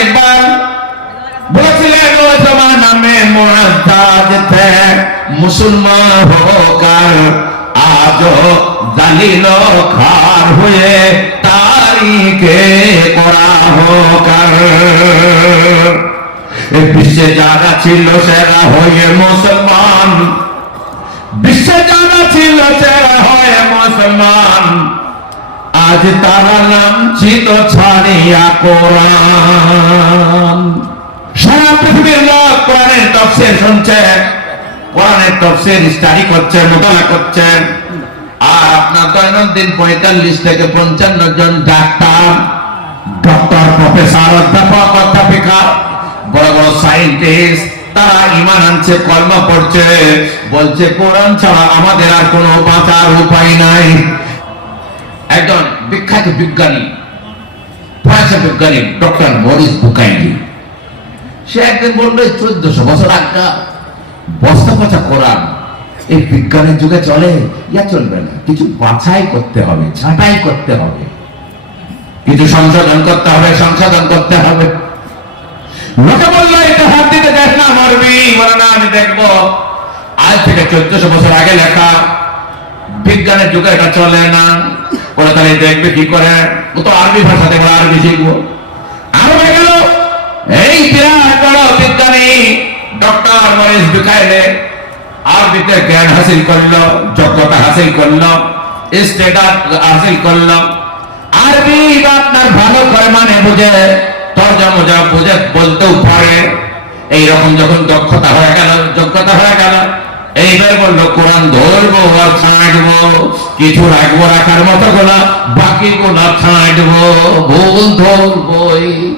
একবার। বলেছিলেন মুসলমান হোক আর জালিল খার হয়ে তারিখে করা হোক বিশ্বে যারা ছিল, সেরা হয়ে মুসলমান। বিশ্বে যারা ছিল, সেরা তারা চিত ছাড়িয়া কোরআন। সারা পৃথিবীর লোক কোরআনের কোরআনের স্টাডি দৈনন্দিন পঁয়তাল্লিশ থেকে পঞ্চান্ন জন ডাক্তার, ডক্টর, প্রফেসর, অধ্যাপক, অধ্যাপিকা, বড় বড় সাইন্টিস্ট তারা ইমান আনছে, কর্ম করছে, বলছে, কোরআন ছাড়া আমাদের আর কোনো বাঁচার উপায় নাই। একজন বিখ্যাত বিজ্ঞানী প্রয়াসা বিজ্ঞানী ডক্টর মরিস বুকাইনি সে একদিন বলল চোদ্দশো বছর আগটা বস্তা পচা কোরআন এই বিজ্ঞানের যুগে চলে, ইয়া চলবে না। কিছু বাছাই করতে হবে, ছাঁটাই করতে হবে। কিছু সংশোধন করতে হবে, সংশোধন করতে হবে। লোকে বলল এটা হাত দিতে দেখ না, মারবি। বলে, না, আমি দেখব। আজ থেকে চোদ্দশো বছর আগে লেখা, বিজ্ঞানের যুগে এটা চলে না। বলে তাহলে দেখবে কি করে? ও তো আরবি ভাষা দেখব আরবি শিখব। আরও হয়ে গেল। এই বিরাট বড় বিজ্ঞানী ডক্টর মরিস বিকাইলে আরবিতে জ্ঞান হাসিল করল, যোগ্যতা হাসিল করল স্টেটাস হাসিল করল। আরবি বা আপনার ভালো করে মানে বুঝে তর্জমা যা বুঝে, বলতেও পারে। এইরকম যখন দক্ষতা হয়ে গেল, যোগ্যতা হয়ে গেল। এইবার বলল, কোরআন ধরবো আর ছাঁটবো কিছু রাখব রাখার মতো গোলা বাকি গোলা ছাঁটবো ভুল ধরবই।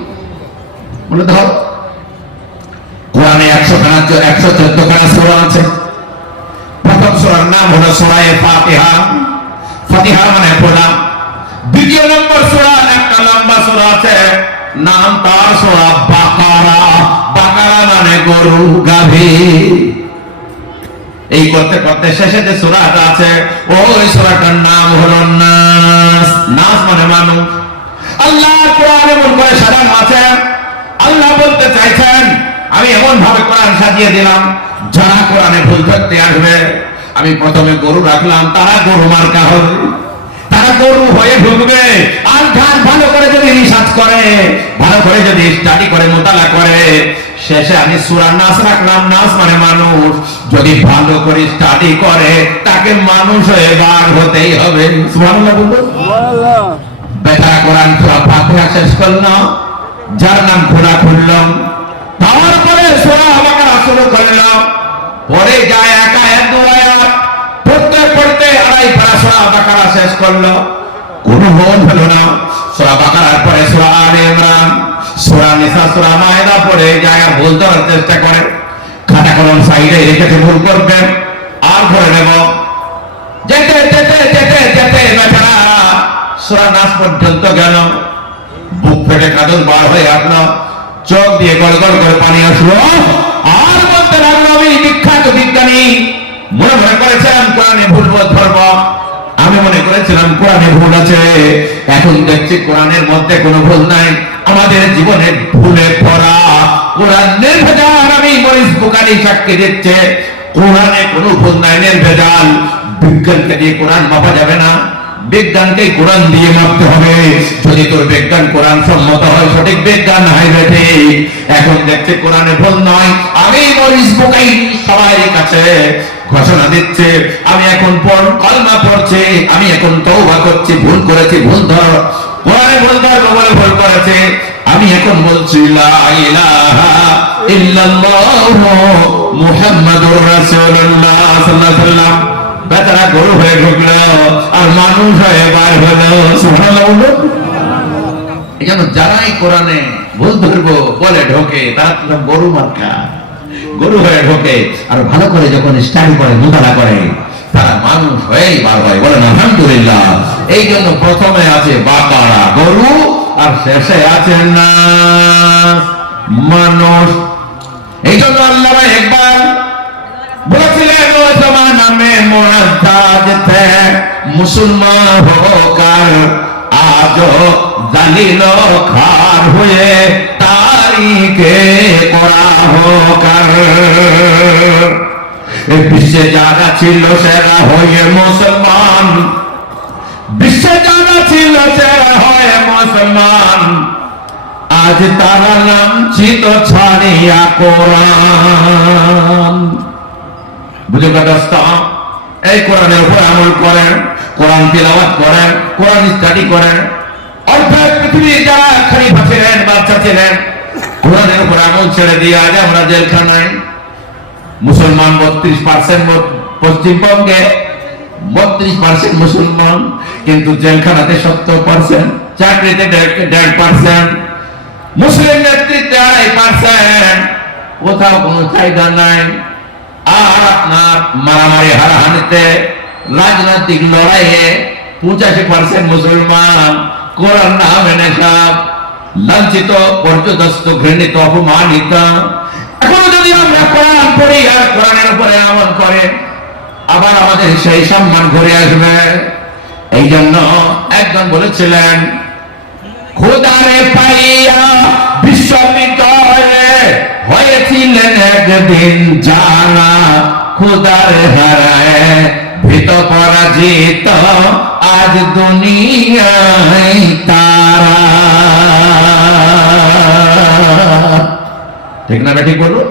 বলে ধর। কোরআনে একশো খানা, একশো চোদ্দ খানা সোরা আছে। প্রথম সোরার নাম হলো সোরায় ফাতিহা। ফাতিহা মানে প্রণাম। দ্বিতীয় নম্বর সোরা, একটা লম্বা সোরা আছে, নাম তার সোরা বাকারা। বাকারা মানে গরু গাভী। এই করতে করতে শেষে যে সুরাটা আছে, ওই সুরাটার নাম হলো নাস। নাস মানে মানুষ আল্লাহ কোরআন এমন করে সাজানো আছে। আল্লাহ বলতে চাইছেন, আমি এমন ভাবে কোরআন সাজিয়ে দিলাম, যারা কোরআনে ভুল ধরতে আসবে, আমি প্রথমে গরু রাখলাম, তারা গরু মার্কা হবে। গরু হয়ে ঢুকবে। আর গান ভালো করে যদি রিসার্চ করে, ভালো করে যদি স্টাডি করে, মোতালা করে, শেষে আমি সুরা নাচ রাখলাম নাচ মানে মানুষ। যদি ভালো করে স্টাডি করে, তাকে মানুষ হয়ে বার হতেই হবে। বেচারা কোরআন সুরা ফাতিহা শেষ করলাম যার নাম খোলা খুললাম তারপরে সোরা আমাকে শুরু করলাম পরে যায় একা শেষ করল। কোনো মন হলো না। সোরা বাকারার পরে সোরা আলে ইমরান, সোরা নিসা, সোরা মায়দা পড়ে জায়গা ভুল ধরার চেষ্টা করে। খাতা কলম সাইডে রেখেছে ভুল করবেন আর ধরে নেব। যেতে যেতে যেতে যেতে বেচারা সোরা নাচ পর্যন্ত গেল। বুক ফেটে কাজল বার হয়ে আসলো। চোখ দিয়ে গড় গড় করে পানি আসলো। আর বলতে লাগল, আমি বিখ্যাত বিজ্ঞানী। মনে মনে করেছিলাম কোরআনে ভুল ধর্ম আমি মনে করেছিলাম, কোরআনে ভুল আছে। এখন দেখছি কোরআনের মধ্যে কোনো ভুল নাই। আমাদের জীবনে ভুলে পড়া, কোরআন নির্ভেজাল। আমি মরিস বুকারি সাক্ষী দিচ্ছে। কোরআনে কোনো ভুল নাই, নির্ভেজাল। বিজ্ঞানকে দিয়ে কোরআন মাপা যাবে না। বিজ্ঞানকে কোরআন দিয়ে মাপতে হবে। যদি তোর বিজ্ঞান কোরআন সম্মত হয়, সঠিক বিজ্ঞান হয় বেঠে এখন দেখছে কোরআনে ভুল নয়। আমি মরিস বুকাই সবাই কাছে ঘোষণা দিচ্ছে। আমি এখন কলমা পড়ছি, আমি এখন তৌবা করছি, ভুল করেছি, ভুল ধর। কোরআনে ভুল ধরবো বলে ভুল করেছে। আমি এখন বলছি, লা ইলাহা ইল্লাল্লাহু মুহাম্মাদুর রাসূলুল্লাহ সাল্লাল্লাহু আলাইহি ওয়াসাল্লাম। বেচারা গরু হয়ে ঢুকলো, আর মানুষ হয়ে বার হলো। এই জন্য যারাই কোরআনে ভুল ধরবো বলে ঢোকে, তারা গরু মার্কা। গরু হয়ে ঢোকে, আর ভালো করে যখন স্টাইল করে, মোতালা করে, তারা মানুষ হয়েই বার হয়। বলেন, আলহামদুলিল্লাহ। এই জন্য প্রথমে আছে বাকারা গরু, আর শেষে আছে না মানুষ। এই জন্য আল্লাহ একবার বলেছিলেন, ও জমানা মে মুআদ্দাদ थे মুসলমান হোকার আজ জালিল খার হয়ে তা পানিকে করা হোক আর এ বিশ্বে যারা ছিল সেরা হয়ে মুসলমান। বিশ্বে যারা ছিল সেরা হয়ে মুসলমান। আজ তারা লাঞ্ছিত ছাড়িয়া কোরআন। এই কোরআনের উপর আমল করেন, কোরআন তিলাওয়াত করেন, কোরআন স্টাডি করেন। অর্থাৎ পৃথিবীর যারা খলিফা ছিলেন বাচ্চা ছিলেন, কোরআনের উপর আমল ছেড়ে দিয়ে আজ আমরা জেলখানায় মুসলমান বত্রিশ পার্সেন্ট পশ্চিমবঙ্গে বত্রিশ পার্সেন্ট মুসলমান, কিন্তু জেলখানাতে সত্তর পার্সেন্ট চাকরিতে দেড় পার্সেন্ট মুসলিম নেতৃত্বে আড়াই পার্সেন্ট কোথাও কোনো চাহিদা নাই। আপনার মারামারি হারাহানিতে রাজনৈতিক লড়াইয়ে পঁচাশি পার্সেন্ট মুসলমান কোরআন না মেনে সব লাঞ্ছিত, পর্যদস্ত, ঘৃণিত, অপমানিত। এখনও যদি আমরা কোরআন পড়ি আর কোরআনের উপরে আমল করে, আবার আমাদের সেই সম্মান ঘুরে আসবে। এই জন্য একজন বলেছিলেন, খোদারে পাইয়া বিশ্ববিদ্যালয়ে হয়েছিলেন একদিন জানা খুদার হারায় ভীত পরাজিত আজ দুনিয়ায় তারা। ঠিক না ঠিক বলুন?